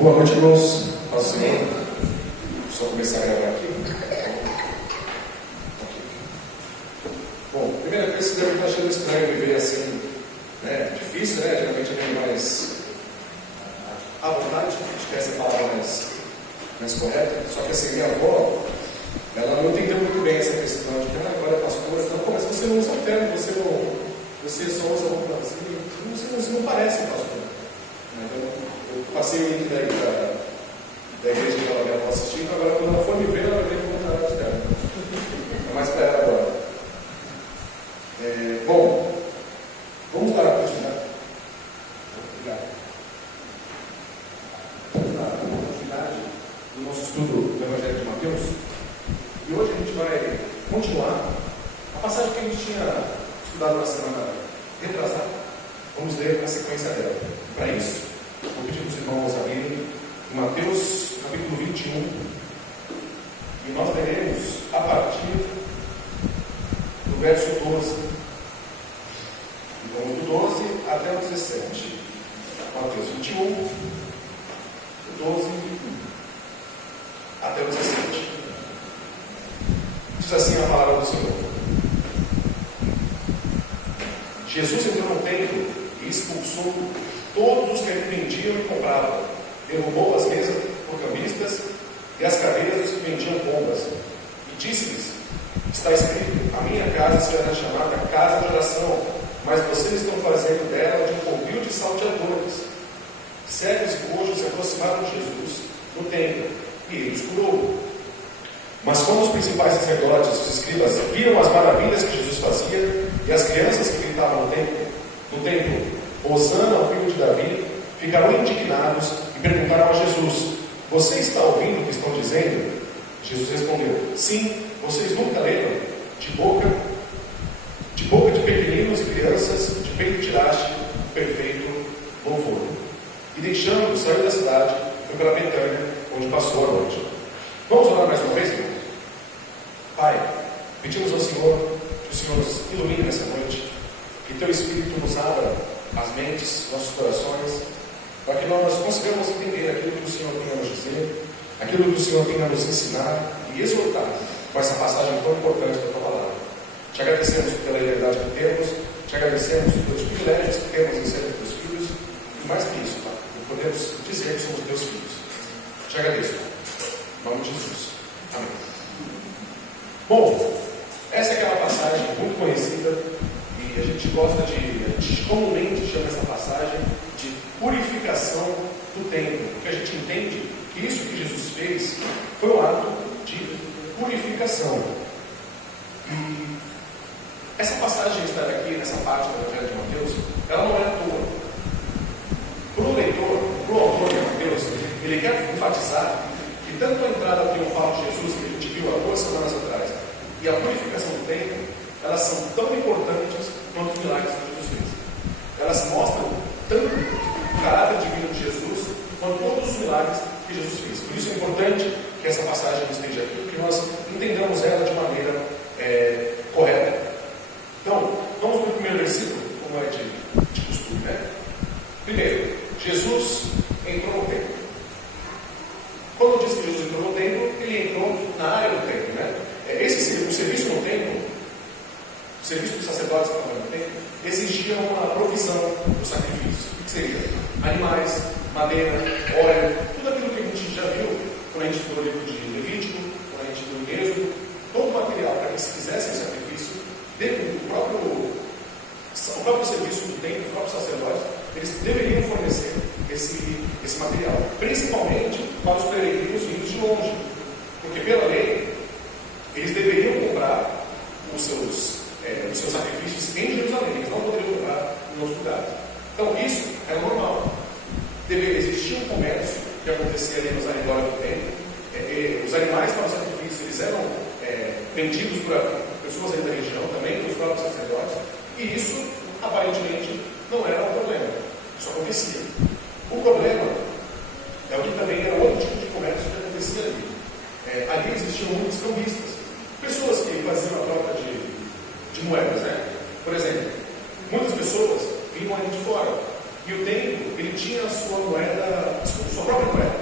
Boa noite, irmãos. Paz do Senhor. Só começar a gravar aqui. Bom, primeira coisa, você deve estar achando estranho me ver assim, né? Difícil, né? Geralmente eu venho mais à vontade, acho que essa é a palavra mais correta. Só que assim, minha avó, ela não entendeu muito bem essa questão de que agora é pastora, então, mas você não usa o terno, você só usa roupa assim, você não parece pastor. Então, eu passei o link da igreja que ela estava assistindo, agora quando ela for me ver, ela vai ver como está de terno. É mais para ela agora. Bom, vamos dar a continuidade. Obrigado. Vamos dar a continuidade do nosso estudo do Evangelho de Mateus. E hoje a gente vai continuar a passagem que a gente tinha estudado na semana retrasada. Vamos ler a sequência dela. Para isso, vou pedir para os irmãos abrirem em Mateus capítulo 21. E nós leremos a partir do verso 12. Então, do 12 até o 17. Mateus 21, do 12 até o 17. Diz assim a palavra do Senhor. Jesus entrou no templo e expulsou todos os que ali vendiam e compravam. Derrubou as mesas por cambistas e as cadeiras dos que vendiam pombas. E disse-lhes: está escrito, a minha casa será chamada casa de oração, mas vocês estão fazendo dela de um covil de salteadores. Cegos e coxos se aproximaram de Jesus no templo, e ele os curou. Mas quando os principais sacerdotes e os escribas viram as maravilhas que Jesus fazia, e as crianças que gritavam no templo, Hosana ao filho de Davi, ficaram indignados e perguntaram a Jesus: você está ouvindo o que estão dizendo? Jesus respondeu: sim, vocês nunca leram? De boca de pequeninos e crianças, de peito tiraste o perfeito louvor. E deixando, saiu da cidade, foi para Betânia, onde passou a noite. Vamos orar mais uma vez, irmãos? Pai, pedimos ao Senhor que o Senhor nos ilumine nessa noite, que Teu Espírito nos abra as mentes, nossos corações, para que nós consigamos entender aquilo que o Senhor tem a nos dizer, aquilo que o Senhor tem a nos ensinar e exortar com essa passagem tão importante da Tua palavra. Te agradecemos pela liberdade que temos, te agradecemos pelos privilégios que temos em ser Teus filhos, e mais que isso, Pai, por podermos dizer que somos Teus filhos. Te agradeço, Pai. Em nome de Jesus. Amém. Bom, essa é aquela passagem muito conhecida e a gente comumente chama essa passagem de purificação do templo, porque a gente entende que isso que Jesus fez foi um ato de purificação. E essa passagem estar aqui nessa parte do Evangelho de Mateus, ela não é à toa. Para o leitor, para o autor de Mateus, ele quer enfatizar que tanto a entrada triunfal de Jesus, que a gente viu há 2 semanas atrás, e a purificação do templo, elas são tão importantes quanto os milagres que Jesus fez. Elas mostram tanto o caráter divino de Jesus, quanto todos os milagres que Jesus fez. Por isso é importante que essa passagem esteja aqui, que nós entendamos ela de maneira correta. Então, vamos para o primeiro versículo, como é de costume, né? Primeiro, Jesus entrou no templo. Quando diz que Jesus entrou no templo, ele entrou na área do templo, né? O serviço no templo, o serviço dos sacerdotes que estavam no templo, exigia uma provisão do sacrifício. O que seria? Animais, madeira, óleo, tudo aquilo que a gente já viu quando a gente estudou o livro de Levítico, quando a gente estudou o Êxodo, todo o material para que se fizesse esse sacrifício, o próprio serviço do templo, os próprios sacerdotes, eles deveriam fornecer esse material, principalmente para os peregrinos vindos de longe, porque pela lei eles deveriam comprar os seus sacrifícios em Jerusalém, eles não poderiam comprar em outros lugares. Então isso era normal. Deveria existir um comércio que acontecia ali nos arredores do templo. Os animais para o sacrifício eles eram vendidos por pessoas ali da região, também pelos próprios sacerdotes, e isso aparentemente não era um problema. Isso acontecia. O problema é o que também era outro tipo de comércio que acontecia ali. Ali existiam muitos cambistas, pessoas que faziam a troca de moedas, né? Por exemplo, muitas pessoas vinham ali de fora E o templo, ele tinha a sua moeda, sua própria moeda.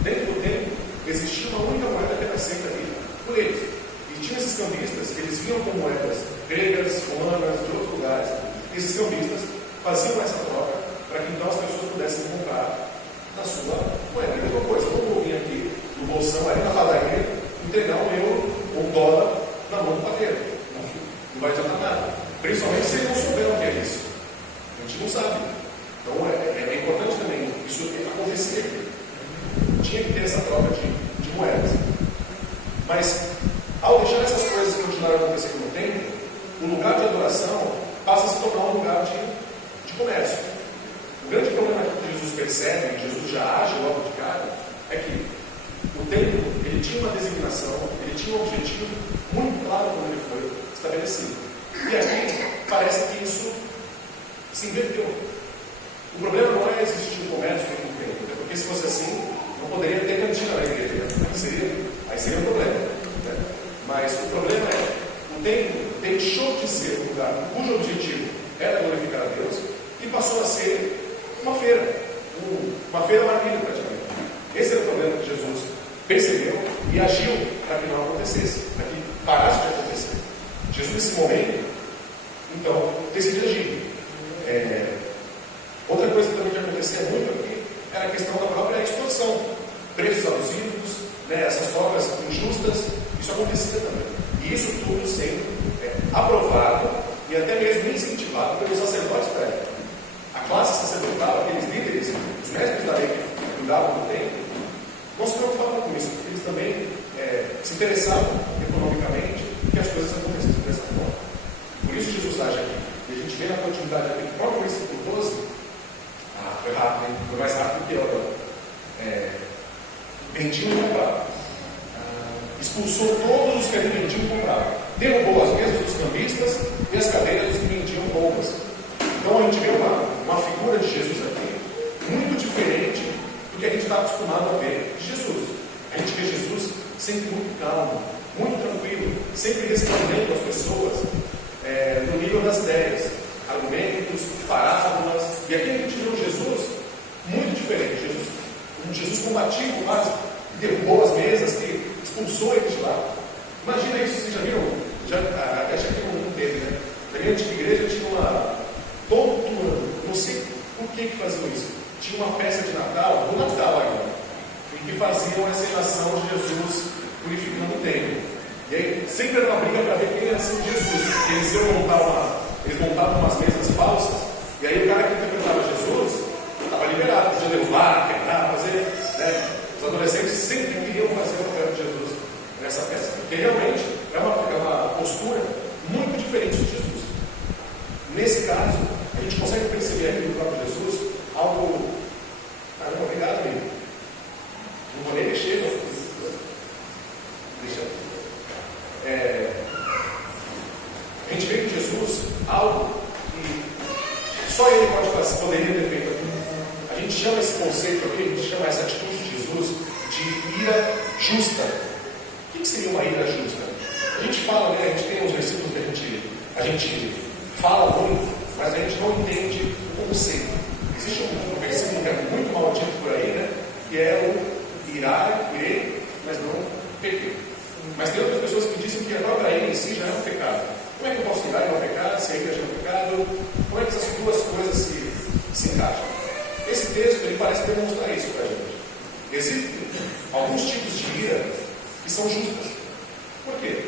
Dentro do templo, existia uma única moeda que era aceita ali por eles. E tinha esses cambistas que eles vinham com moedas gregas, romanas, de outros lugares. Esses cambistas faziam essa troca para que então as pessoas pudessem comprar na sua moeda. A mesma coisa, como eu vim aqui no bolsão, ali na padaria, entregar €1 ou $1 na mão do padeiro. Não vai adiantar nada. Principalmente se ele não souber o que é isso. A gente não sabe. Então é importante também isso acontecer. Tinha que ter essa troca de moedas. Mas, ao deixar essas coisas continuarem acontecendo no templo, o lugar de adoração passa a se tornar um lugar de comércio. O grande problema que Jesus percebe, que Jesus já age logo de cara, é que o templo, ele tinha uma designação, ele tinha um objetivo muito claro quando ele foi estabelecido. E aqui parece que isso se inverteu. O problema não é existir um comércio dentro do templo, porque se fosse assim, não poderia ter cantina na igreja. Aí seria um problema. Né? Mas o problema é, o templo deixou de ser um lugar cujo objetivo era glorificar a Deus e passou a ser uma feira maravilha praticamente. Esse era o problema que Jesus percebeu e agiu para que não acontecesse, para que parasse de acontecer. Jesus, nesse momento, então, decidiu agir. Outra coisa também que acontecia muito aqui era a questão da própria extorsão. Preços abusivos, né, essas trocas injustas, isso acontecia também. E isso tudo sendo aprovado e até mesmo incentivado pelos sacerdotes da época. A classe sacerdotal, aqueles líderes, os mestres da lei que cuidavam do templo, não se preocupavam com isso, porque eles também se interessavam economicamente que as coisas acontecessem dessa forma. Por isso Jesus age aqui. E a gente vê na continuidade aqui, no próprio versículo 12, foi rápido, hein? Foi mais rápido que eu. Vendiam e compravam. Expulsou todos os que ali vendiam e compravam. Derrubou as mesas dos cambistas e as cadeiras dos que vendiam bombas. Então a gente vê uma figura de Jesus aqui muito diferente do que a gente está acostumado a ver de Jesus. A gente vê Jesus sempre muito calmo, muito tranquilo, sempre respondendo às pessoas no nível das ideias, argumentos, parábolas. E aqui a gente vê um Jesus muito diferente. Um Jesus combativo, quase, que derrubou as mesas, que expulsou eles de lá. Imagina isso, vocês já viram? Até já que não teve, né? Na minha antiga igreja tinha todo ano, não sei por que faziam isso. Tinha uma peça de Natal, no Natal ainda, em que faziam a encenação de Jesus purificando o templo. E aí sempre era uma briga para ver quem era ser Jesus. Eles montavam umas mesas falsas, e aí o cara que interpretava Jesus estava liberado, podia derrubar, quebrar, fazer. Né? Os adolescentes sempre queriam fazer o papel de Jesus nessa peça, porque realmente é uma postura muito diferente de Jesus. Nesse caso, a gente consegue perceber aqui no próprio Jesus algo. Caramba, obrigado, amigo. Não vou nem mexer, não. Deixa. A gente vê em Jesus algo que só ele poderia ter feito aqui. A gente chama esse conceito aqui, a gente chama essa atitude de Jesus de ira justa. O que seria uma ira justa? A gente fala, né? A gente tem uns versículos que a gente fala muito, mas a gente não entende o conceito. Existe um versículo que é muito mal dito por aí, né? Que é o irar, irei, mas não pequei. Mas tem outras pessoas que dizem que a própria ira em si já é um pecado. Como é que eu posso irar e não é um pecado? Se a ira já é um pecado? Como é que essas duas coisas se encaixam? Esse texto ele parece demonstrar isso para a gente. Existem alguns tipos de ira que são justas. Por quê?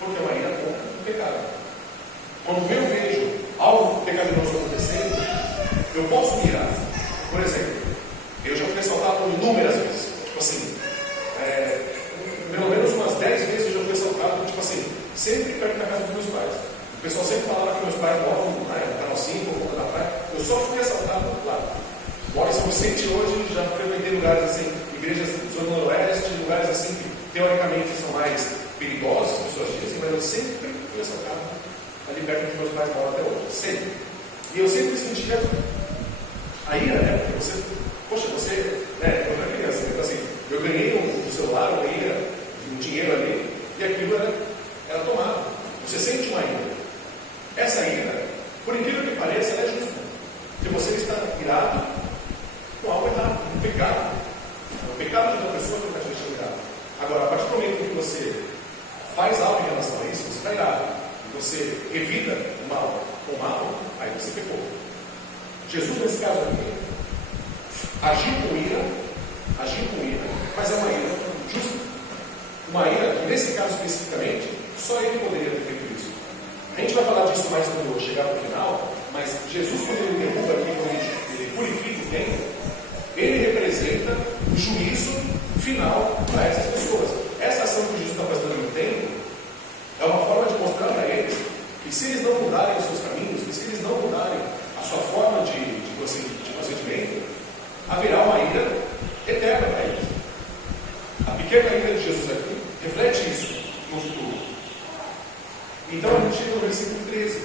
Porque é uma ira contra o pecado. Quando eu vejo algo pecaminoso acontecendo, eu posso me irar. Por exemplo, eu já fui assaltado inúmeras vezes. Tipo assim, pelo menos umas 10 vezes eu já fui assaltado, tipo assim, sempre perto da casa dos meus pais. O pessoal sempre falava que meus pais moram no canal 5, ou na praia. Eu só fui assaltado lá. Moro em São Vicente hoje, já frequentei lugares assim, igrejas do Zona Noroeste, lugares assim que teoricamente são mais perigosos, as pessoas dizem, mas eu sempre fui assaltado ali perto de meus pais moram até hoje. Sempre. E eu sempre sentia a ira, né? Porque você, poxa, você, né? Quando eu era criança, então assim, eu ganhei um celular, eu ganhei um dinheiro ali, e aquilo era tomado. Você sente uma ira. Essa ira, por incrível que pareça, ela é justa. Porque você está irado com algo errado, um pecado. O pecado de outra pessoa que está te deixando irado. Agora, a partir do momento que você faz algo em relação a isso, você está irado. E você evita o mal com o mal, aí você pecou. Jesus, nesse caso aqui, agiu com ira, mas é uma ira justa. Uma ira que, nesse caso especificamente, só ele poderia ter feito isso. A gente vai falar disso mais quando chegar no final, mas Jesus, quando ele derruba aqui, quando ele purifica o templo, ele representa o juízo final para essas pessoas. Essa ação que Jesus está fazendo no templo é uma forma de mostrar para eles que se eles não mudarem os seus caminhos, que se eles não mudarem a sua forma de procedimento, haverá uma ira eterna para eles. A pequena ira de Jesus aqui reflete isso no futuro. Então a gente chega no versículo 13,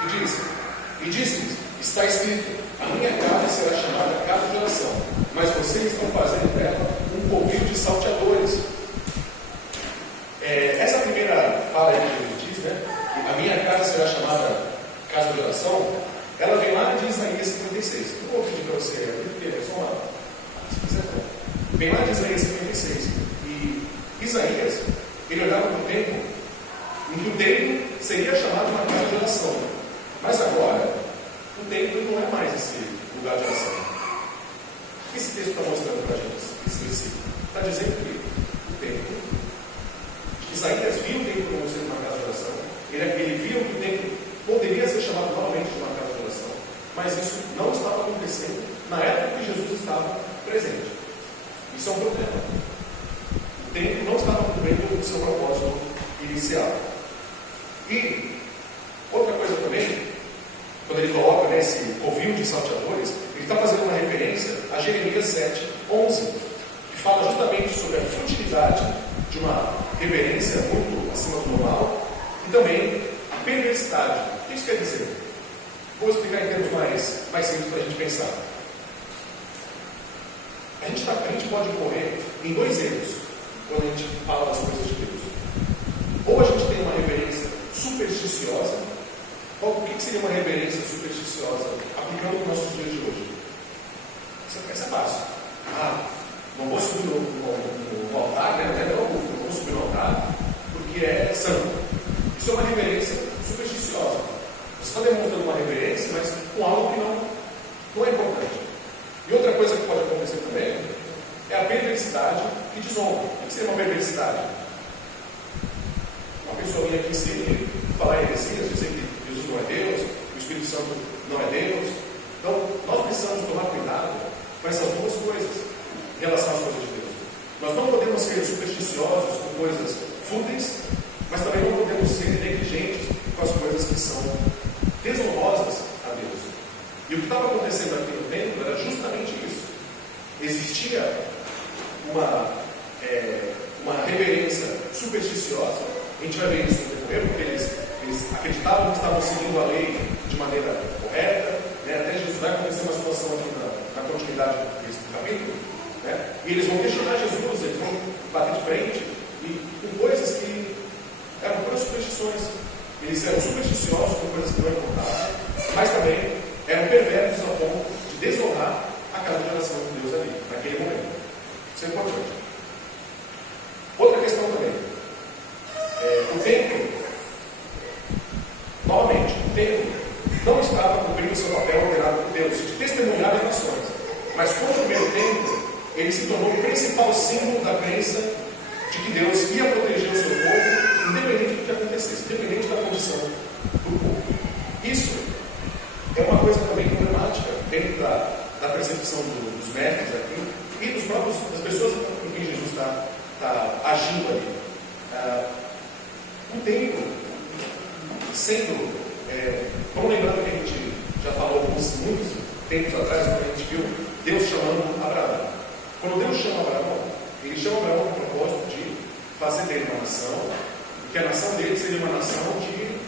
que diz: e disse-lhes, está escrito, a minha casa será chamada casa de oração, mas vocês estão fazendo dela um covil de salteadores. Essa primeira fala aí que ele diz, né, que a minha casa será chamada casa de oração, ela vem lá de Isaías 56. Eu vou pedir para você porque é só uma. Se quiser, não. Vem lá de Isaías 56. E Isaías, ele olhava para o templo, em que o templo seria chamado uma casa de oração. Mas agora, o templo não é mais esse lugar de oração. O que esse texto está mostrando para a gente? Esse versículo está dizendo que o templo, Isaías viu o templo como sendo uma casa de oração. Ele viu que o templo poderia ser chamado novamente de uma casa de oração, mas isso não estava acontecendo na época que Jesus estava presente. Isso é um problema. O templo não estava cumprindo o seu propósito inicial. E outra coisa também, quando ele coloca nesse covil de salteadores, ele está fazendo uma referência a Jeremias 7:11, que fala justamente sobre a futilidade de uma reverência muito acima do normal e também a perversidade. O que isso quer dizer? Vou explicar em termos mais simples para a gente pensar. A gente pode correr em dois erros quando a gente fala das coisas de Deus. Ou a gente tem uma reverência supersticiosa. O que seria uma reverência supersticiosa aplicando nos nossos dias de hoje? Isso é fácil. Não vou subir no altar, né? Não vou subir no altar porque é santo. Isso é uma reverência supersticiosa. Você está demonstrando uma reverência, mas com algo que não é importante. E outra coisa que pode acontecer também é a perversidade que desonra. O que seria uma perversidade? Uma pessoa vir aqui em cima e falar heresias, dizer que Jesus não é Deus, o Espírito Santo não é Deus. Então, nós precisamos tomar cuidado com essas duas coisas em relação às coisas de Deus. Nós não podemos ser supersticiosos com coisas fúteis, mas também não podemos ser negligentes com as coisas que são desonrosas a Deus. E o que estava acontecendo aqui no templo era justamente isso. Existia uma reverência supersticiosa. A gente vai ver isso no decorrer, porque eles acreditavam que estavam seguindo a lei de maneira correta, né? Até Jesus vai acontecer uma situação aqui na continuidade desse capítulo, né? E eles vão questionar Jesus, eles vão bater de frente e com coisas que eram puras superstições. Eles eram supersticiosos com coisas que não importavam, mas também eram perversos a ponto de desonrar a casa de oração de Deus ali, naquele momento. Isso é importante. Outra questão também. O templo, novamente, o templo não estava cumprindo o seu papel ordenado por Deus, de testemunhar as nações. Mas como o primeiro templo, ele se tornou o principal símbolo da crença de que Deus ia proteger o seu povo, independente do que acontecesse, independente da condição do povo. Isso é uma coisa também problemática dentro da percepção dos mestres aqui e das pessoas com quem Jesus está agindo ali. O templo, sendo, vamos lembrando que a gente já falou muitos tempos atrás, quando a gente viu Deus chamando Abraão. Quando Deus chama Abraão, ele chama Abraão com o propósito de fazer dele uma nação, que a nação dele seria uma nação de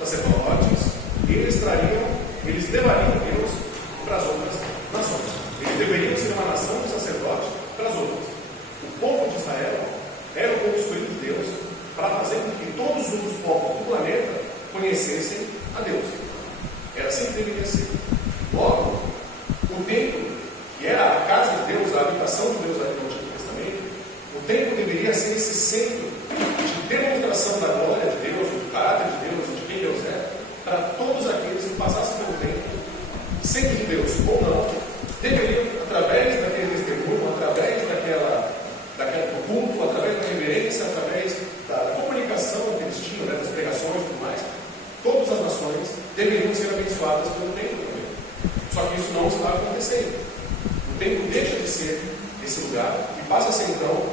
sacerdotes, e eles levariam Deus para as outras nações. Eles deveriam ser uma nação de sacerdotes para as outras. O povo de Israel era o povo escolhido de Deus para fazer com que todos os outros povos do planeta conhecessem a Deus. Era assim que deveria ser. Logo, o templo, que era a casa de Deus, a habitação de Deus ali no Antigo Testamento, o templo deveria ser esse centro de demonstração da glória de Deus, do caráter de Deus, de quem Deus é, para todos aqueles que passassem pelo templo, sendo judeus ou não, deveriam, através daquele testemunho, através do culto, através da reverência, através da comunicação que eles tinham, das pregações e tudo mais, todas as nações deveriam ser abençoadas pelo templo também. Só que isso não está acontecendo. O templo deixa de ser esse lugar e passa a ser então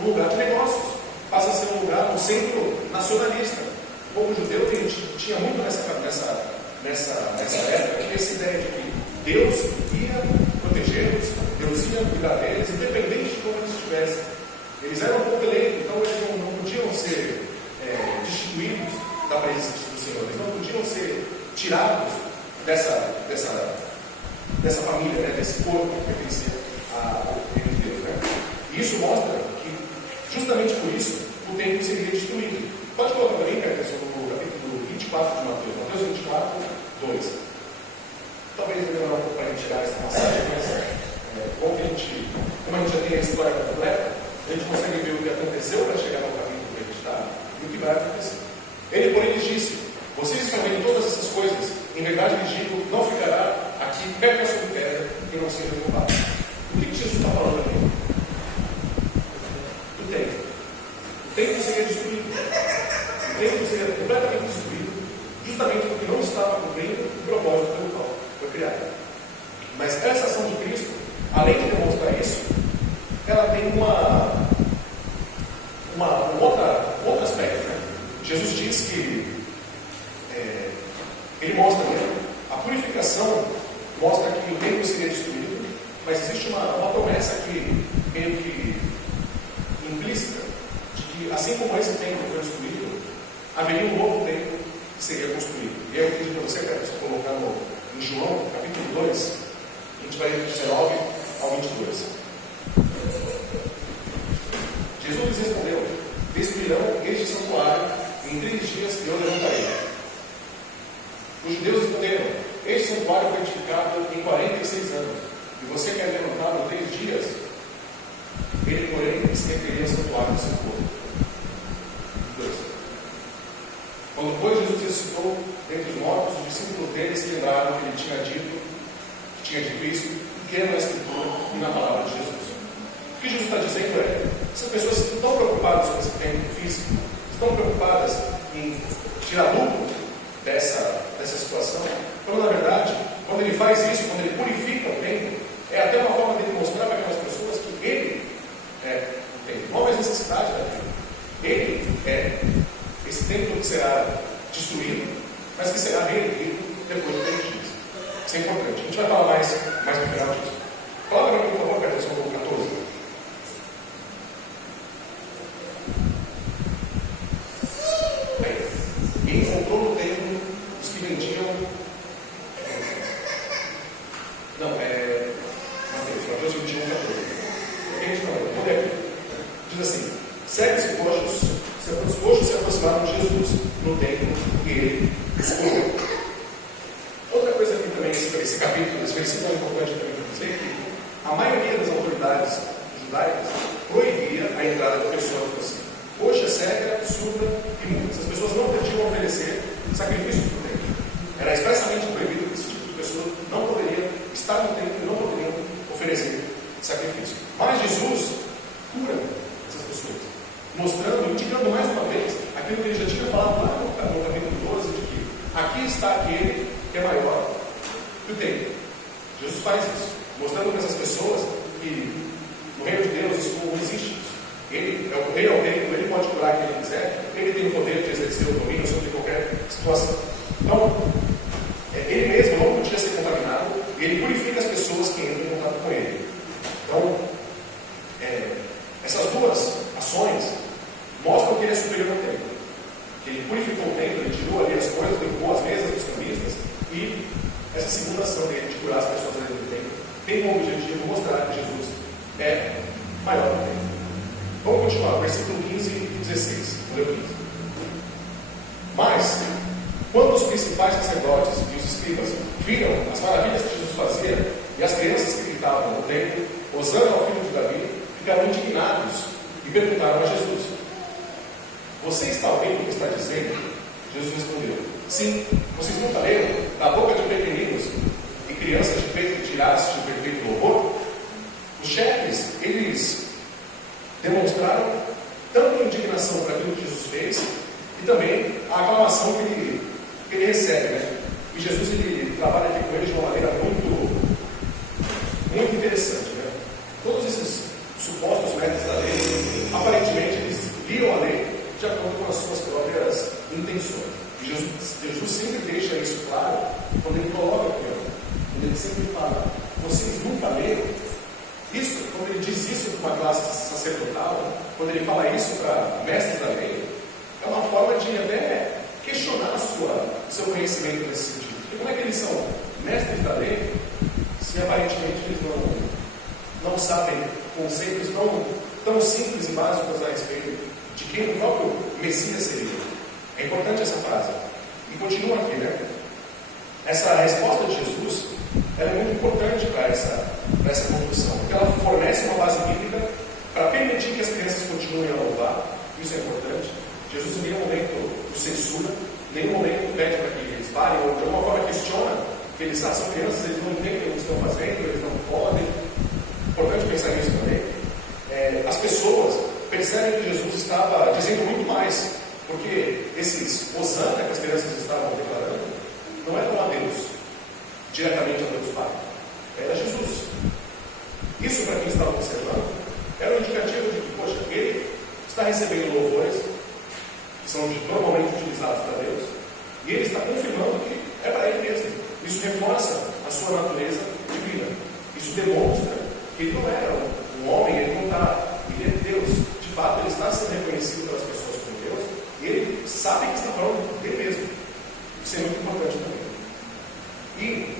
um lugar de negócios, passa a ser um lugar, um centro nacionalista. O povo judeu tinha muito nessa época essa ideia de que Deus ia protegê-los, Deus ia cuidar deles, independente de como eles estivessem. Eles eram um povo eleito, então eles não podiam ser destituídos da presença do Senhor, eles não podiam ser tirados dessa família, desse corpo que pertencia ao reino de Deus. E isso mostra que, justamente por isso, o templo seria destruído. Pode colocar para mim, no capítulo 24 de Mateus 24, 2. Talvez eu demorar um pouco para a gente tirar essa passagem, mas como a gente já tem a história completa, a gente consegue ver o que aconteceu para chegar no capítulo que a gente está e o que vai acontecer. Ele, porém, lhes disse: vocês estão vendo todas essas coisas, em verdade lhes digo, não ficará aqui pedra sobre pedra que não seja derrubada. O que Jesus está falando aqui? Do templo. O templo seria destruído. O templo seria completamente destruído, justamente porque não estava cumprindo o propósito pelo qual foi criado. Mas essa ação de Cristo, além de demonstrar isso, ela tem um outro aspecto. Jesus diz que ele mostra a purificação, mostra que o templo seria destruído, mas existe uma promessa aqui, meio que implícita, de que assim como esse templo foi destruído, haveria um novo templo que seria construído. E eu pedi para você, para colocar em João, capítulo 2, a gente vai ler do 19 ao 22. Jesus lhes respondeu: destruirão este santuário em 3 dias eu levantarei. Os judeus responderam: este santuário foi edificado em 46 anos, e você quer levantá-lo em 3 dias? Ele, porém, esqueceria o santuário do seu povo. 2. Quando, pois, Jesus ressuscitou dentre os mortos, os discípulos dele se lembraram que ele tinha dito isso, e que na Escritura e na palavra de Jesus. O que Jesus está dizendo é: essas pessoas estão preocupadas com esse templo físico, estão preocupadas em tirar lucro dessa situação, quando na verdade, quando ele faz isso, quando ele purifica o templo, é até uma forma de mostrar para aquelas pessoas que ele é o templo, não há mais necessidade daquilo. Ele é esse templo que será destruído, mas que será reerguido depois de 3 dias. Isso é importante. A gente vai falar mais no final disso. Coloca para mim, por favor, versículo 14. E encontrou no templo os que vendiam. Mateus 21, 14. A gente não, vou ler aqui. Diz assim: cegos e coxos se aproximaram de Jesus no templo e ele os curou. Outra coisa aqui também, esse capítulo, esse versículo é importante também para dizer que a maioria das autoridades judaicas proibia a entrada de pessoas assim. Coxa, cega, surda e muda. Essas pessoas não podiam oferecer sacrifício para o templo. Era expressamente proibido que esse tipo de pessoa não poderia estar no templo e não poderiam oferecer sacrifício. Mas Jesus cura essas pessoas, mostrando, indicando mais uma vez aquilo que ele já tinha falado lá no capítulo 12, de que aqui está aquele que é maior que o templo. Jesus faz isso, mostrando para essas pessoas que no reino de Deus isso não existe. Ele é o rei ao templo, ele pode curar quem ele quiser, ele tem o poder de exercer o domínio sobre qualquer situação. Então, ele mesmo não podia ser contaminado, e ele purifica as pessoas que entram em contato com ele. Então, essas duas ações mostram que ele é superior ao templo. Que ele purificou o templo, ele tirou ali as coisas, derrubou as mesas dos cambistas, e essa segunda ação dele de curar as pessoas dentro do templo tem como objetivo mostrar que Jesus é maior do templo. Vamos continuar, versículo 15 e 16. Vou ler o 15. Mas, quando os príncipes principais sacerdotes e os escribas viram as maravilhas que Jesus fazia e as crianças que gritavam no templo, Hosana ao filho de Davi, ficaram indignados e perguntaram a Jesus: você está ouvindo o que está dizendo? Jesus respondeu: sim, vocês nunca leram? Da boca de pequeninos e crianças de peito tiraste o perfeito louvor? Os chefes, eles demonstraram tanto indignação para aquilo que Jesus fez e também a aclamação que ele recebe, né? E Jesus, ele trabalha aqui com eles de uma maneira muito interessante, né? Todos esses supostos mestres da lei, aparentemente eles liam a lei de acordo com as suas próprias intenções. E Jesus sempre deixa isso claro quando ele coloca aqui, quando ele sempre fala: vocês nunca leram? Isso, quando ele diz isso para uma classe sacerdotal, quando ele fala isso para mestres da lei, é uma forma de até questionar o seu conhecimento nesse sentido. Porque como é que eles são mestres da lei se aparentemente eles não sabem conceitos tão simples e básicos a respeito de quem o próprio Messias seria? É importante essa frase. E continua aqui, né? Essa resposta de Jesus, ela é muito importante para essa construção, porque ela fornece uma base bíblica para permitir que as crianças continuem a louvar. Isso é importante. Jesus em nenhum momento os censura, em nenhum momento pede para que eles parem, ou de alguma forma questiona que eles são crianças, eles não entendem o que estão fazendo, eles não podem. É importante pensar nisso também. As pessoas percebem que Jesus estava dizendo muito mais, porque esses hosana que as crianças estavam declarando não eram a Deus, diretamente a Deus Pai, era Jesus. Isso, para quem estava observando, era um indicativo de que, poxa, ele está recebendo louvores que são normalmente utilizados para Deus, e ele está confirmando que é para ele mesmo. Isso reforça a sua natureza divina. Isso demonstra que ele não era um homem, ele não está, ele é Deus. De fato, ele está sendo reconhecido pelas pessoas como Deus, e ele sabe que está falando dele mesmo. Isso é muito importante também. E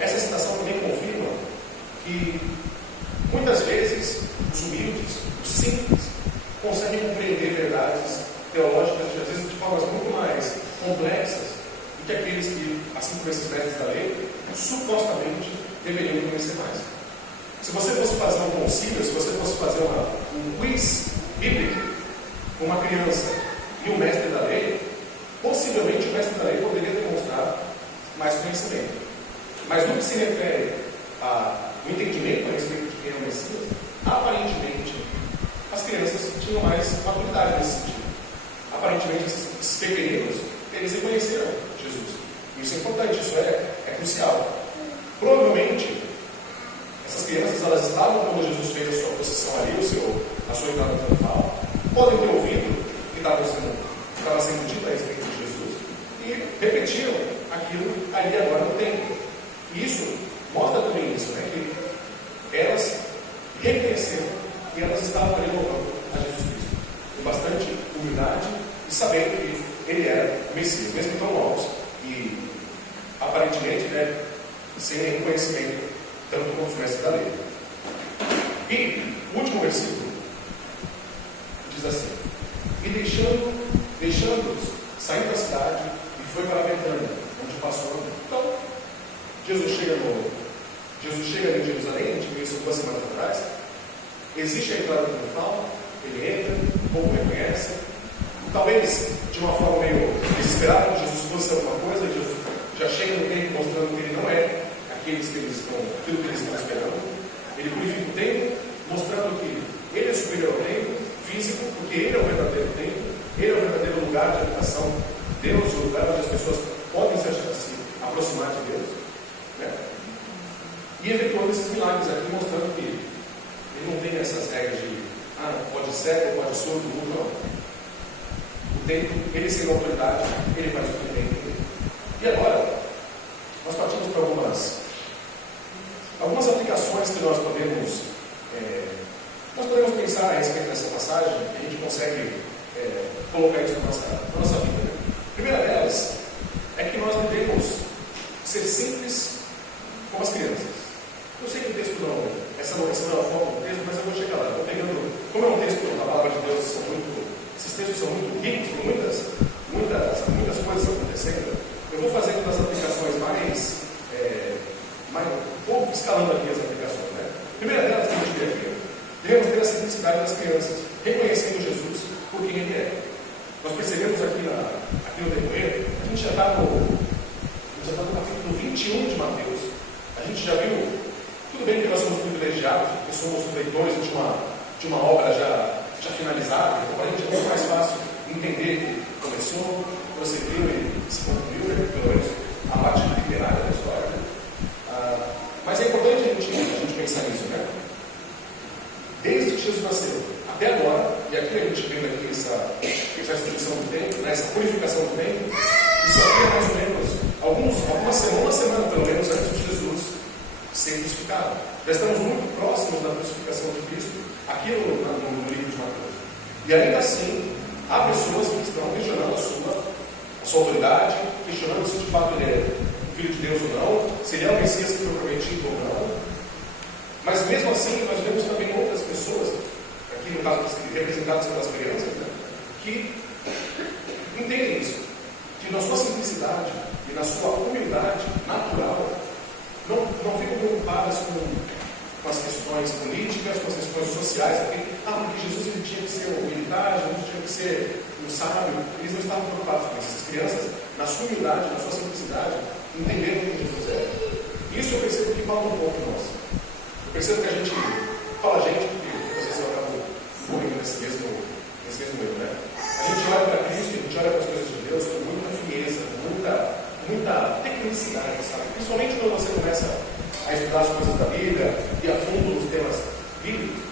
essa citação também confirma que muitas vezes os humildes, os simples, conseguem compreender verdades teológicas, às vezes de formas muito mais complexas do que aqueles que, assim como esses mestres da lei, supostamente deveriam conhecer mais. Se você fosse fazer um concílio, se você fosse fazer um quiz bíblico com uma criança e um mestre da lei, possivelmente o mestre da lei poderia demonstrar mais conhecimento. Mas no que se refere ao entendimento a respeito de quem é o Messias, aparentemente as crianças tinham mais maturidade nesse sentido. Aparentemente esses pequeninos, eles reconheceram Jesus. Isso é importante, isso é crucial. Provavelmente essas crianças, elas estavam quando Jesus fez a sua procissão ali, a sua entrada triunfal, podem ter ouvido o que estava sendo dito a respeito de Jesus e repetiram aquilo ali agora no templo. E isso mostra também isso, né? Que elas reconheceram e elas estavam ali louvando a Jesus Cristo com bastante humildade e sabendo que ele era o Messias, mesmo tão novos e aparentemente, né, sem nenhum conhecimento, tanto como os mestres da lei. E o último versículo diz assim: e deixando-os, saiu da cidade e foi para Betânia, onde passou. Então, Jesus chega em Jerusalém, a gente viu isso 2 semanas atrás. Existe a entrada triunfal, ele entra, o povo reconhece. Talvez de uma forma meio desesperada, que Jesus fosse alguma coisa, Jesus já chega no tempo mostrando que ele não é aquilo que eles estão esperando. Ele purifica o templo, mostrando que ele é superior ao templo físico, porque ele é o verdadeiro templo, ele é o verdadeiro lugar de habitação de Deus, o lugar onde as pessoas podem se aproximar de Deus, né? E efetuando esses milagres aqui, mostrando que ele não tem essas regras de pode cego, pode surdo, não. O templo, ele sendo autoridade, ele faz o que ele tem que ter. E agora, nós partimos para algumas aplicações que nós podemos pensar a respeito dessa passagem, que a gente consegue colocar isso na nossa vida. Né? A primeira delas é que nós devemos ser simples como as crianças. Eu sei que o texto essa não é a forma do texto, mas eu vou chegar lá. Eu estou pegando, como é um texto da palavra de Deus, esses textos são muito ricos, tem muitas coisas acontecendo. estou fazendo das aplicações vou escalando aqui as aplicações, né? A primeira delas que a gente vê aqui, devemos ter a simplicidade das crianças, reconhecendo Jesus por quem Ele é. Nós percebemos aqui no decorrer, a gente já está no capítulo 21 de Mateus. A gente já viu, tudo bem que nós somos privilegiados, porque somos leitores de uma obra já finalizada, então para a gente é muito mais fácil entender que começou, prosseguiu e se concluiu, pelo menos a parte literária da história. Né? Mas é importante a gente pensar nisso, né? Desde que Jesus nasceu até agora, e aqui a gente vendo aqui essa destruição do tempo, né, essa purificação do tempo, isso aqui é mais ou menos uma semana pelo menos antes de Jesus ser crucificado. Já estamos muito próximos da crucificação de Cristo aqui no livro de Mateus. E ainda assim, há pessoas que estão questionando a sua autoridade, questionando se de fato ele é o Filho de Deus ou não, se ele é o Messias que foi prometido ou não. Mas mesmo assim, nós vemos também outras pessoas, aqui no caso representadas pelas crianças, né, que entendem isso, que na sua simplicidade e na sua humildade natural, não ficam preocupadas com as questões políticas, com as questões sociais, porque Jesus ele tinha que ser um militar, Jesus tinha que ser um sábio. Eles não estavam preocupados com isso. As crianças, na sua humildade, na sua simplicidade, entenderam quem Jesus é. Isso eu percebo que falta um pouco em nós. Eu percebo que a gente fala porque vocês acabam morrendo nesse mesmo erro, né? A gente olha para Cristo, a gente olha para as coisas de Deus com muita frieza, com muita tecnicidade, sabe? Principalmente quando você começa a estudar as coisas da Bíblia e a fundo nos temas bíblicos,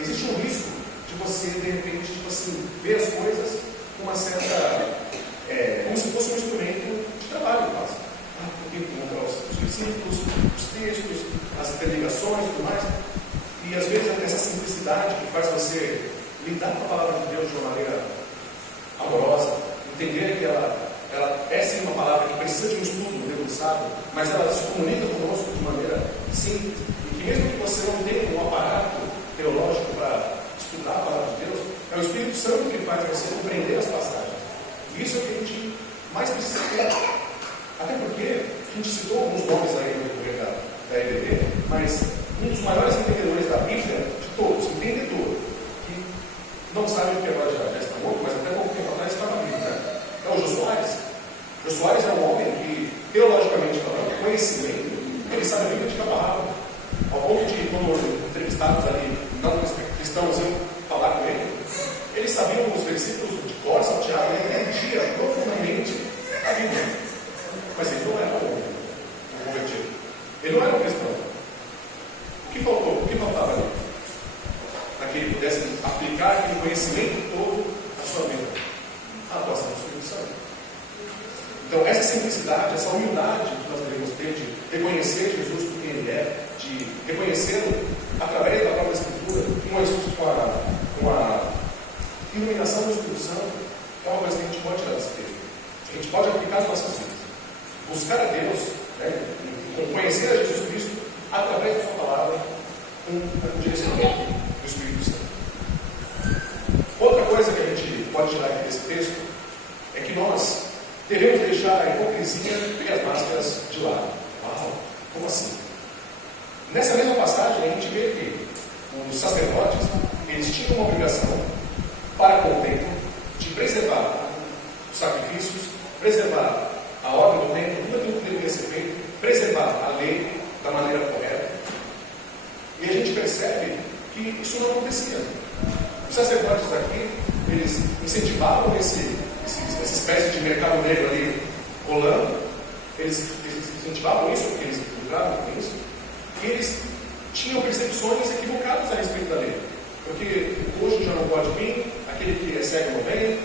existe um risco de você, de repente, ver as coisas com uma certa, como se fosse um instrumento de trabalho, quase. Porque encontrar os versículos, os textos, as interligações e tudo mais. E às vezes essa simplicidade que faz você lidar com a palavra de Deus de uma maneira amorosa, entender que ela é sim uma palavra que precisa de um estudo debruçado, mas ela se comunica conosco de maneira simples, e que mesmo que você não tenha um aparato teológico para estudar a palavra de Deus, é o Espírito Santo que faz você compreender as passagens. E isso é o que a gente mais precisa ter. Até porque a gente citou alguns nomes aí no decorrer da EBD, mas um dos maiores entendedores da Bíblia, de todos, entendedor, que não sabe porque agora já está morto, mas até pouco tempo atrás estava vivo, né? É o Jô Soares. Jô Soares é um homem que, teologicamente falando, conhecimento, ele sabe a Bíblia de cabo a rabo. Ao ponto de, quando entrevistados ali, não cristãos, iam falar com ele sabia os versículos de cor, salteado, ele entendia profundamente a Bíblia. Mas ele não era um convertido. Ele não era um cristão. O que faltou? O que faltava ali? Para que ele pudesse aplicar aquele conhecimento todo à sua vida. A atuação do Espírito Santo. Então, essa simplicidade, essa humildade que nós devemos ter de reconhecer Jesus por quem Ele é, de reconhecê-lo através da própria Escritura, com a iluminação do Espírito Santo, é uma coisa que a gente pode tirar desse texto. A gente pode aplicar as nossas vidas. Buscar a Deus, conhecer a Jesus Cristo através da sua palavra, com o direcionamento do Espírito Santo. Outra coisa que a gente pode tirar aqui desse texto é que nós devemos deixar a hipocrisia e as máscaras de lado. Uau, como assim? Nessa mesma passagem a gente vê que os sacerdotes, eles tinham uma obrigação para com o templo de preservar os sacrifícios, preservar a ordem do templo, tudo aquilo que deveria ser feito, preservar a lei da maneira correta. E a gente percebe que isso não acontecia. Os sacerdotes aqui, eles incentivavam essa espécie de mercado negro ali rolando, eles incentivavam isso, porque eles lucravam com isso, e eles tinham percepções equivocadas a respeito da lei. Porque o coxo já não pode vir, aquele que é cego não vem.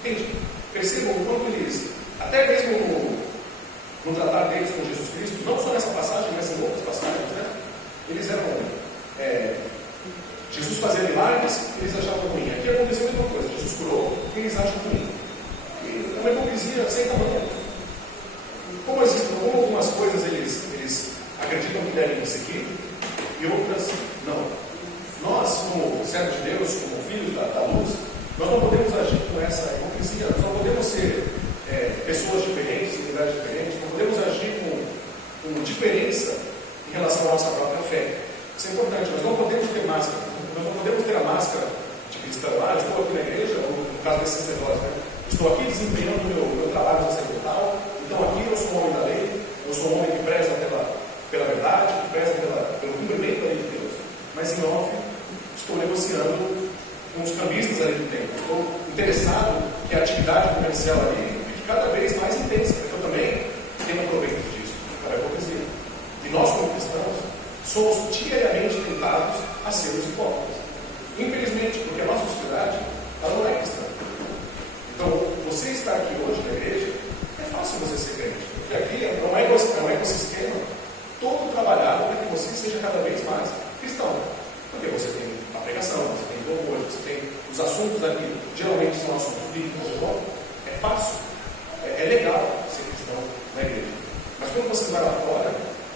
Entende? Percebam o quanto eles, até mesmo no tratar deles com Jesus Cristo, não só nessa passagem, mas em outras passagens, né? Eles eram. Jesus fazia milagres, eles achavam ruim. Aqui aconteceu a mesma coisa. Jesus curou, eles acham ruim. E é uma hipocrisia sem tamanho. Como algumas coisas eles acreditam que devem seguir e outras não. Nós, como servos de Deus, como filhos da luz, nós não podemos agir com essa hipocrisia. Nós não podemos ser pessoas diferentes em lugares podemos agir com diferença em relação à nossa própria fé. Isso é importante, nós não podemos ter máscara, nós não podemos ter a máscara de cristão. Estou aqui na igreja, ou no caso desse sacerdote, né? Estou aqui desempenhando o meu trabalho sacerdotal, então aqui eu sou um homem da lei, eu sou um homem que preza pela verdade, que preza pelo cumprimento da lei de Deus, mas em off estou negociando com os cambistas ali do templo, estou interessado que a atividade comercial ali fique cada vez mais intensa, porque eu também tenho proveito disso, para a hipocrisia. E nós, como cristãos, somos diariamente tentados a sermos hipócritas. Infelizmente, porque a nossa sociedade, ela não é cristã. Então, você estar aqui hoje na igreja, é fácil você ser crente. Porque aqui é um ecossistema todo trabalhado para que você seja cada vez mais cristão. Porque você tem a pregação, você tem louvor, você tem os assuntos aqui, geralmente são assuntos bíblicos. É fácil, é legal ser cristão na igreja. Mas quando você vai lá fora,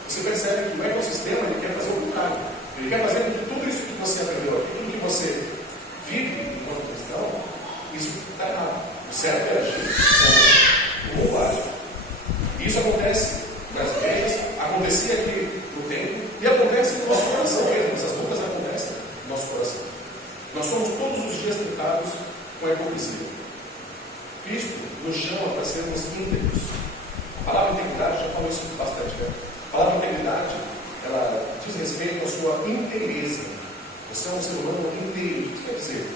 você percebe que o ecossistema ele quer fazer o contrário. Ele quer fazer com que tudo isso que você aprendeu aqui, tudo que você vive enquanto cristão, isso está errado. O certo é agir com roubagem. Isso acontece nas igrejas, acontecia aqui no templo e acontece no nosso coração mesmo. Essas dúvidas acontecem no nosso coração. Nós somos todos os dias tentados com a hipocrisia. Cristo nos chama para sermos íntegros. A palavra integridade, já falou isso bastante, né? A palavra integridade, ela diz respeito à sua inteireza. Você é um ser humano inteiro. O que quer dizer?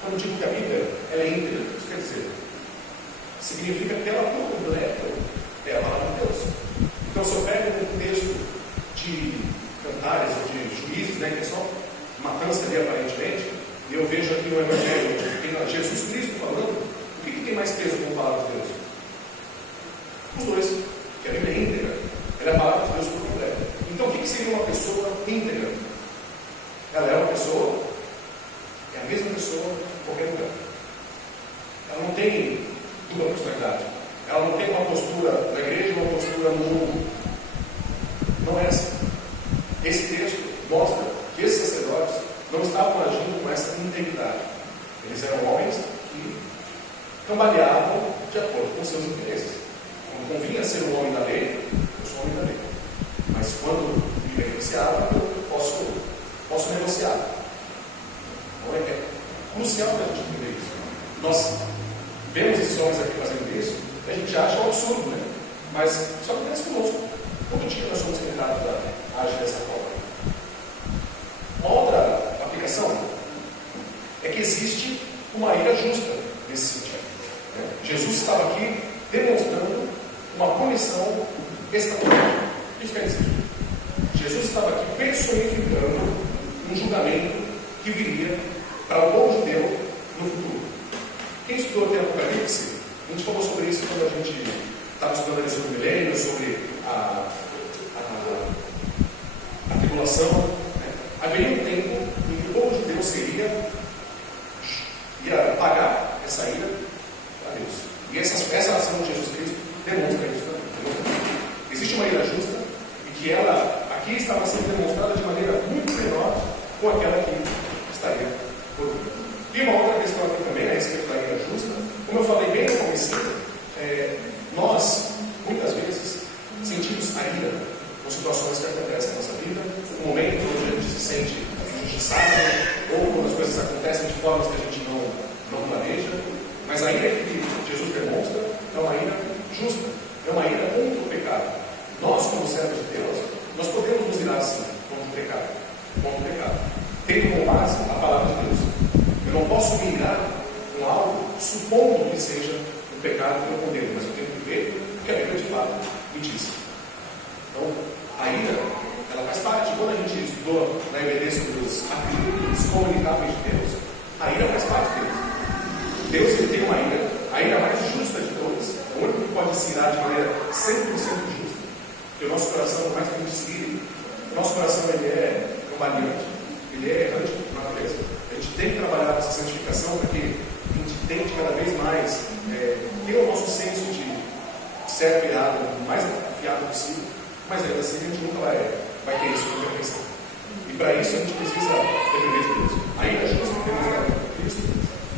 Quando eu digo que a Bíblia ela é íntegra, o que quer dizer? Significa que ela por completo é a palavra de Deus. Então, se eu pego um texto de Cantares, de Juízes, né, que é só matança ali aparentemente, e eu vejo aqui no Evangelho, tem Jesus Cristo falando, o que tem mais peso como palavra de Deus? Os dois, que a Bíblia é íntegra, ela é a palavra de Deus por completo. Então, o que seria uma pessoa íntegra? Ela é uma pessoa, é a mesma pessoa em qualquer lugar. Ela não tem dupla personalidade. Ela não tem uma postura na igreja e uma postura no mundo. Não é assim. Esse texto mostra que esses sacerdotes não estavam agindo com essa integridade. Eles eram homens que cambaleavam de acordo com seus interesses. Quando convinha ser um homem da lei, eu sou um homem da lei. Mas quando me beneficiava, eu posso negociar. Então é crucial para a gente entender isso. Nós vemos esses homens aqui fazendo isso, e a gente acha um absurdo, né? Mas isso acontece conosco. Todo dia nós somos tentados a agir dessa forma. Uma outra aplicação é que existe uma ira justa nesse sentido. Né? Jesus estava aqui demonstrando uma punição escatológica. O que isso quer dizer? Jesus estava aqui personificando um julgamento que viria para o povo judeu no futuro. Quem estudou até Apocalipse, a gente falou sobre isso quando a gente estava estudando ali sobre o milênio, sobre a tribulação. Né? Haveria um tempo em que o povo judeu ia pagar essa ira a Deus. E essa ação de Jesus Cristo demonstra isso também. Existe uma ira justa e que ela aqui estava sendo demonstrada de maneira muito menor com aquela que estaria por vir. E uma outra questão aqui também a respeito da ira justa, como eu falei bem no começo, nós muitas vezes sentimos a ira com situações que acontecem na nossa vida, no momento onde a gente se sente injustiçado, ou quando as coisas acontecem de formas que a gente não planeja, mas a ira que Jesus demonstra é uma ira justa, é uma ira contra o pecado. Nós, como servos de Deus, nós podemos nos irar assim contra o pecado, tendo como base a palavra de Deus. Eu não posso me irar com algo supondo que seja um pecado que eu condeno, mas eu tenho que ver o que a Bíblia de fato me diz. Então, a ira, ela faz parte. Quando a gente estudou na EBD sobre os atributos comunicáveis de Deus, a ira faz parte deles. Deus ele tem uma ira, a ira mais justa de todas, o único que pode se irar de maneira 100% justa. Porque o nosso coração, por mais que a gente se ire, o nosso coração ele é humaniante, ele é errante por natureza. A gente tem que trabalhar essa santificação para que a gente tente cada vez mais ter o nosso senso de certo e errado o mais afiado possível, mas ainda assim a gente nunca vai ter isso com perfeição. E para isso a gente precisa depender de Deus. A ira justa que demonstrada por Cristo,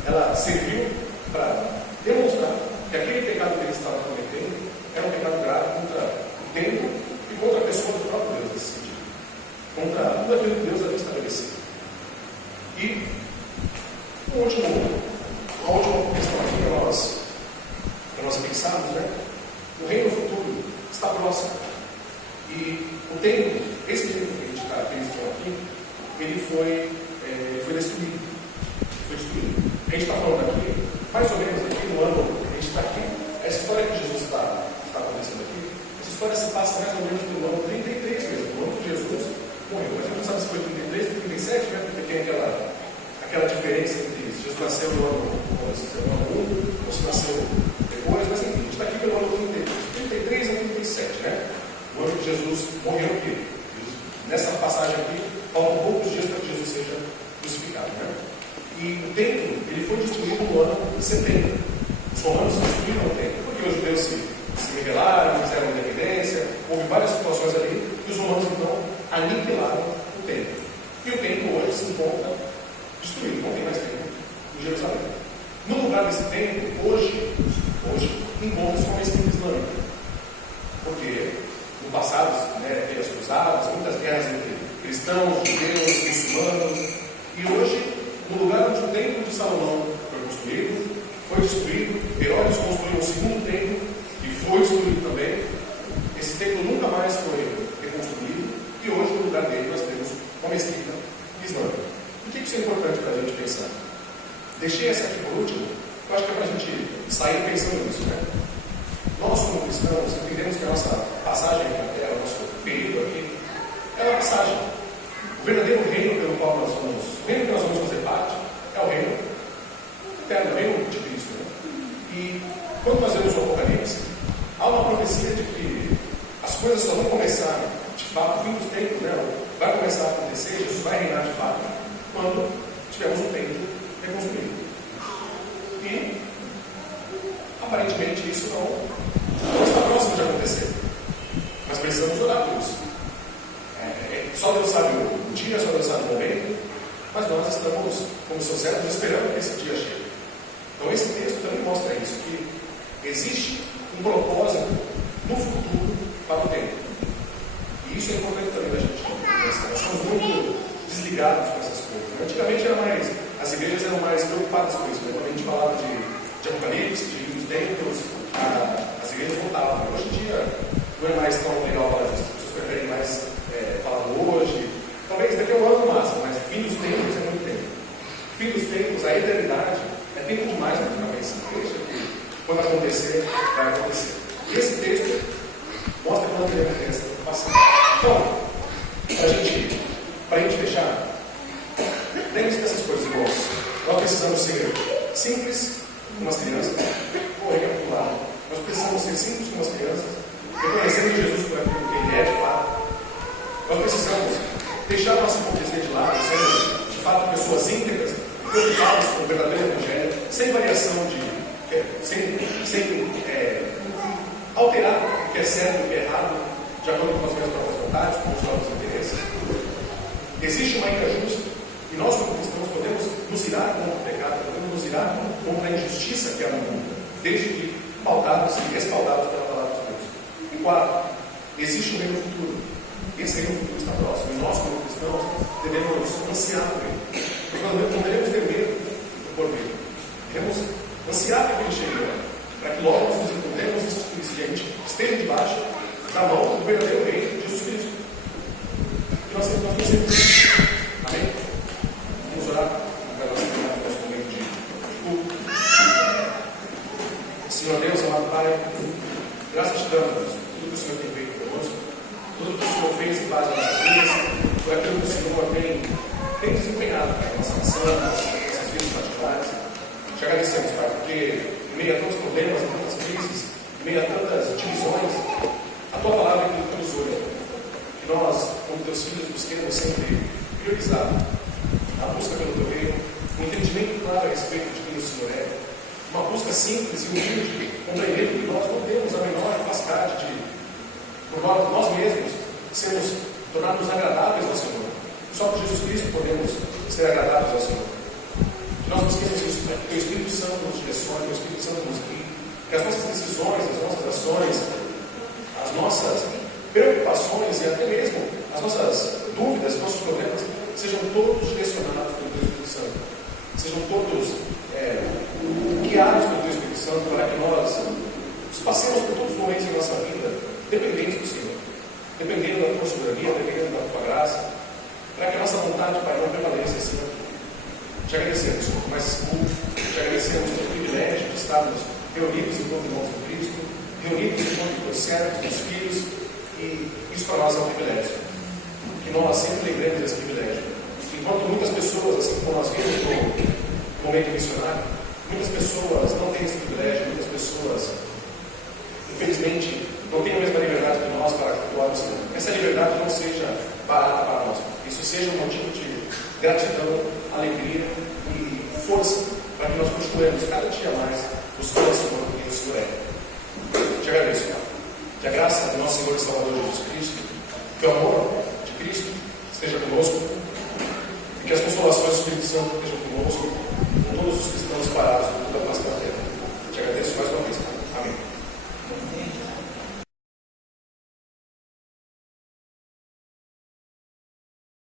ela serviu para demonstrar que aquele pecado que ele estava cometendo era um pecado grave contra está próximo. E o templo, esse templo que a gente caracteriza aqui, ele foi destruído. Foi destruído. A gente está falando aqui, mais ou menos aqui no ano que a gente está aqui, essa história que Jesus está acontecendo aqui, essa história se passa mais ou menos no ano 33 mesmo, no ano que Jesus morreu. Mas a gente não sabe se foi 33 ou 37, né? Porque tem aquela diferença entre se Jesus nasceu no ano 1 ou se nasceu depois, mas enfim, a gente está aqui pelo ano 33 a 37, né? O ano que Jesus morreu aqui. Nessa passagem aqui, faltam poucos dias para que Jesus seja crucificado, né? E o templo, ele foi destruído no ano 70. Os romanos destruíram o templo, porque os judeus se rebelaram, fizeram independência, houve várias situações ali, e os romanos então aniquilaram o templo. E o templo hoje se encontra destruído, não tem mais templo em Jerusalém. No lugar desse templo, hoje encontra-se uma mesquita islâmica. Porque no passado, teve as cruzadas, muitas guerras entre cristãos, judeus, muçulmanos, e hoje, no lugar onde o templo de Salomão foi construído, foi destruído, Herodes construiu um segundo templo, que foi destruído também. Esse templo nunca mais foi reconstruído, e hoje, no lugar dele, nós temos uma mesquita islâmica. Por que isso é importante para a gente pensar? Deixei essa aqui por último, eu acho que é para a gente sair pensando nisso, né? Nós, como cristãos, entendemos que a nossa passagem aqui na Terra, o nosso período aqui, é uma passagem. O verdadeiro reino pelo qual nós vamos, o reino que nós vamos fazer parte, é o reino eterno, o reino de Cristo, né? E quando nós vemos o Apocalipse, há uma profecia de que as coisas só vão começar, de fato, o fim dos tempos, né? Vai começar a acontecer, Jesus vai reinar de fato, quando tivermos um templo reconstruído. E, aparentemente, isso não está próximo de acontecer. Mas precisamos orar por isso. Só Deus sabe o dia, só Deus sabe o momento, mas nós estamos, como seus servos, esperando que esse dia chegue. Então, esse texto também mostra isso, que existe um propósito no futuro para o tempo. E isso é importante também da gente pensar. Nós somos muito desligados com essas coisas. Antigamente as igrejas eram mais preocupadas com isso. Quando a gente falava de Apocalipse, de livros templos, as igrejas voltavam. Hoje em dia não é mais tão legal falar disso. As pessoas preferem mais falar do hoje. Talvez daqui a um ano no máximo, mas fim dos tempos é muito tempo. Fim dos tempos, a eternidade, é tempo demais para ficar pensando. Deixa que quando acontecer, vai acontecer. E esse texto mostra que nós devemos ter essa preocupação. Então, para a gente fechar, lembre-se dessas coisas, irmãos. Nós precisamos ser simples como as crianças. Vou recapitular. Nós precisamos ser simples como as crianças, reconhecendo Jesus por aquilo que Ele é de fato. Nós precisamos deixar a nossa hipocrisia de lado, sendo de fato pessoas íntegras, preocupadas com o verdadeiro Evangelho, sem variação sem alterar o que é certo e o que é errado, de acordo com as minhas próprias vontades, com os nossos interesses. Existe uma ira justa, e nós, como cristãos, podemos nos irar contra o pecado, podemos nos irar contra a injustiça que há no mundo, desde que pautados e respaldados pela palavra de Deus. E 4, existe um reino futuro. Esse reino futuro está próximo, e nós, como cristãos, devemos ansiar por ele. Nós não devemos ter medo do porvir. Devemos ansiar para que ele chegue, para que logo nos encontremos e a gente esteja debaixo da mão do verdadeiro Rei, Jesus Cristo. E nós temos sempre. Amém? Vamos orar para nós terminarmos o nosso momento de culto. Senhor Deus, amado Pai, graças te damos por tudo que o Senhor tem feito conosco, tudo que o Senhor fez e faz nas nossas vidas, por aquilo que o Senhor tem desempenhado para a nossa nação, nossas vidas particulares. Te agradecemos, Pai, porque em meio a tantos problemas, a tantas crises, em meio a tantas divisões, a Tua palavra é aquilo que nos olha. Que nós, como Teus filhos, busquemos sempre priorizar a busca pelo Teu reino, um entendimento claro a respeito de quem o Senhor é, uma busca simples e humilde, compreendendo que nós não temos a menor capacidade de, por nós mesmos, sermos tornados agradáveis ao Senhor. Só por Jesus Cristo podemos ser agradáveis ao Senhor. Que nós busquemos isso, que o Espírito Santo nos direcione, que o Espírito Santo nos guie, que as nossas decisões, as nossas ações, as nossas preocupações e até mesmo as nossas dúvidas, os nossos problemas, sejam todos direcionados pelo Teu Espírito Santo. Sejam todos guiados pelo Teu Espírito Santo para que nós passemos por todos os momentos da nossa vida, dependendo vontade, Pai, não prevaleça acima de tudo. Te agradecemos por mais esse culto, te agradecemos pelo privilégio de estarmos reunidos enquanto irmãos em Cristo, reunidos enquanto servos, dos filhos, e isso para nós é um privilégio. Que nós sempre lembremos desse privilégio. Enquanto muitas pessoas, assim como nós vimos no momento missionário, muitas pessoas não têm esse privilégio, muitas pessoas, infelizmente, não têm a mesma liberdade que nós para cultuar o Senhor. Essa liberdade não seja barata para nós. Isso seja um motivo de gratidão, alegria e força para que nós continuemos cada dia mais buscando o Senhor e o Senhor é. Te agradeço, Pai. Que a graça do nosso Senhor e Salvador Jesus Cristo, que o amor de Cristo esteja conosco e que as consolações do Espírito Santo estejam conosco, com todos os cristãos